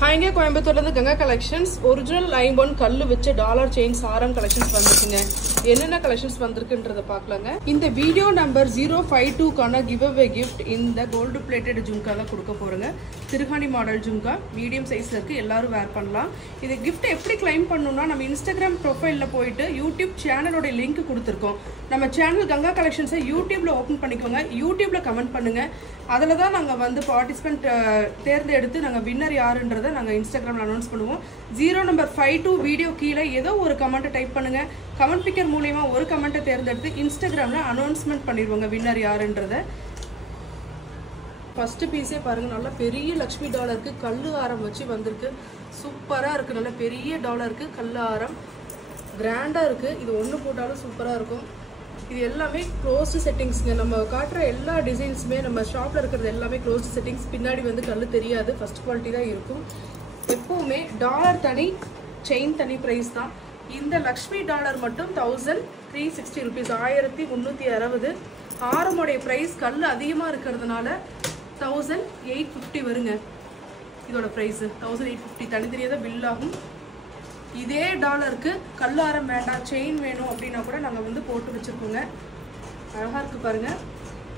ஹாய்ங்க, கோயம்புத்தூர்லேருந்து Ganga collections. Original லைம்பொன் கல்லு வச்ச டாலர் செயின் சாரம் கலெக்ஷன்ஸ் வந்துருக்குங்க. என்னென்ன கலெக்ஷன்ஸ் வந்திருக்குன்றத பார்க்கலாங்க. இந்த வீடியோ நம்பர் 052க்கான கிவ் அவே கிஃப்ட் இந்த கோல்டு பிளேட்டட் ஜும்கா தான் கொடுக்க போகிறேங்க. திருகாணி மாடல் ஜும்கா மீடியம் சைஸில் இருக்குது, எல்லாரும் வேர் பண்ணலாம். இது கிஃப்ட் எப்படி கிளைம் பண்ணணும்னா, நம்ம இன்ஸ்டாகிராம் ப்ரொஃபைலில் போயிட்டு யூடியூப் சேனலோட லிங்க் கொடுத்துருக்கோம். நம்ம சேனல் கங்கா கலெக்ஷன்ஸை யூடியூப்பில் ஓப்பன் பண்ணிக்கோங்க. யூடியூப்பில் கமெண்ட் பண்ணுங்கள். அதில் தான் நாங்கள் வந்து பார்ட்டிசிபெண்ட் தேர்ந்தெடுத்து நாங்கள் வின்னர் யாருன்றதை நாங்கள் இன்ஸ்டாகிராமில் அனௌன்ஸ் பண்ணுவோம். 052 வீடியோ கீழே ஏதோ ஒரு கமெண்ட்டை டைப் பண்ணுங்கள். கமெண்ட் பிக்கர் மூலயமா ஒரு கமெண்ட்டை தேர்ந்தெடுத்து இன்ஸ்டாகிராமில் அனௌன்ஸ்மெண்ட் பண்ணிடுவோங்க வின்னர் யாருன்றதை. ஃபஸ்ட்டு பீஸே பாருங்கள், நல்லா பெரிய லக்ஷ்மி டாலருக்கு கல்லு ஆரம் வச்சு வந்திருக்கு. சூப்பராக இருக்குது, நல்ல பெரிய டாலருக்கு கல்லு ஆரம் கிராண்டாக இருக்குது. இது ஒன்று போட்டாலும் சூப்பராக இருக்கும். இது எல்லாமே க்ளோஸ்டு செட்டிங்ஸுங்க. நம்ம காட்டுற எல்லா டிசைன்ஸுமே நம்ம ஷாப்பில் இருக்கிறது எல்லாமே க்ளோஸ்டு செட்டிங்ஸ். பின்னாடி வந்து கல் தெரியாது, ஃபஸ்ட் குவாலிட்டி தான் இருக்கும். எப்போவுமே டாலர் தனி, செயின் தனி ப்ரைஸ் தான். இந்த லக்ஷ்மி டாலர் மட்டும் 1360 ருபீஸ், 1360. ஆரமுடைய ப்ரைஸ் கல் அதிகமாக இருக்கிறதுனால 1850 வருங்க. இதோட ப்ரைஸு 1850. தனித்தனியாக தான் பில் ஆகும். இதே டாலருக்கு கல்லாரம் வேண்டாம், செயின் வேணும் அப்படின்னா கூட நாங்கள் வந்து போட்டு வச்சுருக்கோங்க. அழகாக இருக்குது பாருங்கள்.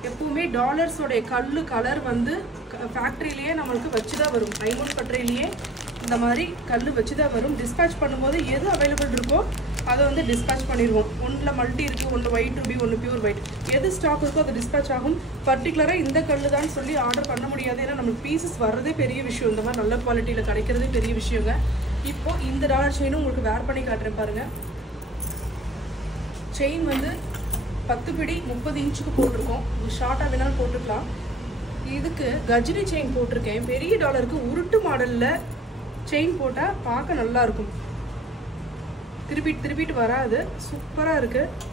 எப்பவுமே டாலர்ஸோடைய கல் கலர் வந்து ஃபேக்ட்ரியிலேயே நம்மளுக்கு வச்சு தான் வரும். டைமண்ட் பட்டறையிலேயே இந்த மாதிரி கல் வச்சு தான் வரும். டிஸ்பேச் பண்ணும்போது எது அவைலபிள் இருக்கோ அதை வந்து டிஸ்பேச் பண்ணிடுவோம். ஒன்றில் மல்டி இருக்குது, ஒன்று ஒயிட் ரூபி, ஒன்று பியூர் ஒயிட். எது ஸ்டாக் இருக்கோ அது டிஸ்பேச் ஆகும். பர்டிகுலராக இந்த கல் தான் சொல்லி ஆர்டர் பண்ண முடியாது. ஏன்னா நம்மளுக்கு பீசஸ் வர்றதே பெரிய விஷயம். இந்த மாதிரி நல்ல குவாலிட்டியில் கிடைக்கிறதே பெரிய விஷயங்க. இப்போ இந்த டாலர் செயினும் உங்களுக்கு வேர் பண்ணி காட்டுறேன் பாருங்க. செயின் வந்து 10 பிடி 30 இன்ச்சுக்கு போட்டிருக்கோம். ஷார்ட்டாக வேணாலும் போட்டுக்கலாம். இதுக்கு கஜினி செயின் போட்டிருக்கேன். பெரிய டாலருக்கு உருட்டு மாடலில் செயின் போட்டால் பார்க்க நல்லா இருக்கும். திருப்பிட்டு வராது. சூப்பராக இருக்குது.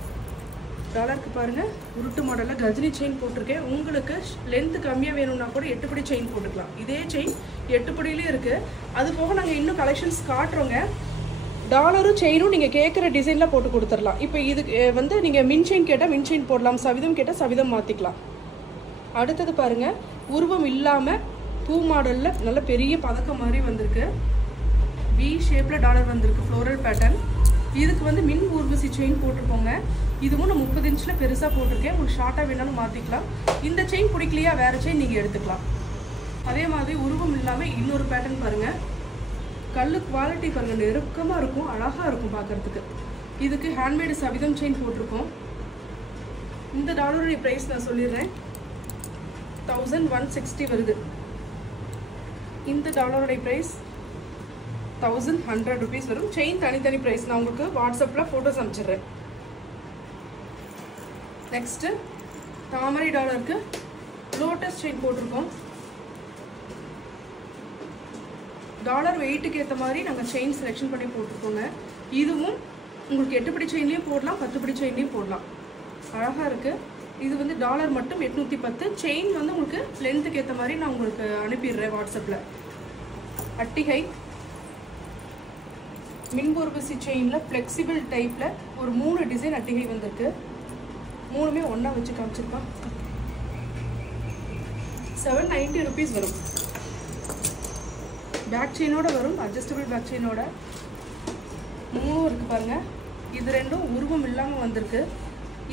டாலருக்கு பாருங்கள், உருட்டு மாடலில் கஜினி செயின் போட்டிருக்கேன். உங்களுக்கு லென்த்து கம்மியாக வேணும்னா கூட 8 பிடி செயின் போட்டுக்கலாம். இதே செயின் 8 பிடியிலே இருக்குது. அது போக நாங்கள் இன்னும் கலெக்ஷன்ஸ் காட்டுறோங்க. டாலரும் செயினும் நீங்கள் கேட்குற டிசைனில் போட்டு கொடுத்துடலாம். இப்போ இதுக்கு வந்து நீங்கள் மின் செயின் கேட்டால் மின் செயின் போடலாம், சவிதம் கேட்டால் சவிதம் மாற்றிக்கலாம். அடுத்தது பாருங்கள், உருவம் இல்லாமல் பூ மாடலில் நல்ல பெரிய பதக்கம் மாதிரி வந்திருக்கு. வி ஷேப்பில் டாலர் வந்திருக்கு, ஃப்ளோரல் பேட்டர்ன். இதுக்கு வந்து மின் ஊர்வசி செயின் போட்டிருக்கோங்க. இதுவும் நான் 30 இன்ச்சில் பெருசாக போட்டிருக்கேன். உங்களுக்கு ஷார்ட்டாக வேணாலும் மாற்றிக்கலாம். இந்த செயின் பிடிக்கலையா வேறு செயின் நீங்கள் எடுத்துக்கலாம். அதே மாதிரி உருவம் இல்லாமல் இன்னொரு பேட்டர்ன் பாருங்கள். கல் குவாலிட்டி பாருங்கள், நெருக்கமாக இருக்கும், அழகாக இருக்கும் பார்க்குறதுக்கு. இதுக்கு ஹேண்ட்மேடு சவிதம் செயின் போட்டிருக்கோம். இந்த டாலருடைய ப்ரைஸ் நான் சொல்லிடுறேன், 1160 வருது. இந்த டாலருடைய ப்ரைஸ் 1100 ருபீஸ் வரும். செயின் தனித்தனி ப்ரைஸ். நான் உங்களுக்கு வாட்ஸ்அப்பில் ஃபோட்டோஸ் அனுப்பிச்சிடுறேன். நெக்ஸ்ட்டு தாமரை டாலருக்கு லோட்டஸ் செயின் போட்டிருக்கோம். டாலர் வெயிட்டுக்கு ஏற்ற மாதிரி நாங்கள் செயின் செலெக்ஷன் பண்ணி போட்டிருக்கோங்க. இதுவும் உங்களுக்கு 8 பிடி செயின்லேயும் போடலாம், 10 பிடி செயின்லேயும் போடலாம். அழகாக இருக்குது. இது வந்து டாலர் மட்டும் 810. செயின் வந்து உங்களுக்கு லென்த்துக்கு ஏற்ற மாதிரி நான் உங்களுக்கு அனுப்பிடுறேன் வாட்ஸ்அப்பில். அட்டிகை மின்பூர்வசி செயினில் ஃப்ளெக்சிபிள் டைப்பில் ஒரு 3 டிசைன் அட்டிகை வந்திருக்கு. 3மே ஒன்றா வச்சு காமிச்சிருக்கோம். 790 ருபீஸ் வரும். பேக் செயினோட வரும், அட்ஜஸ்டபிள் பேக் செயினோட. 3 இருக்குது பாருங்கள். இது ரெண்டும் உருவம் இல்லாமல் வந்திருக்கு.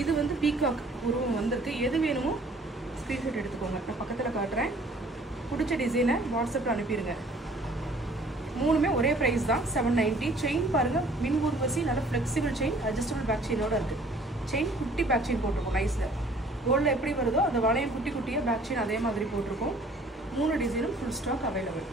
இது வந்து பீகாக் உருவம் வந்திருக்கு. எது வேணுமோ ஸ்க்ரீன்ஷாட் எடுத்துக்கோங்க, நான் பக்கத்தில் காட்டுறேன். பிடிச்ச டிசைனை வாட்ஸ்அப்பில் அனுப்பிடுங்க. 3மே ஒரே ப்ரைஸ் தான், 790. செயின் பாருங்கள், மின் ஊர்வசி நல்ல ஃப்ளெக்சிபிள் செயின், அட்ஜஸ்டபிள் பேக் செயினோட இருக்குது. செயின் குட்டி பேக் செயின் போட்டிருக்கோம். நைஸில் கோல்டில் எப்படி வருதோ அந்த வளையம் குட்டி குட்டியாக பேக் செயின் அதே மாதிரி போட்டிருக்கோம். 3 டிசைனும் ஃபுல் ஸ்டாக் அவைலபிள்.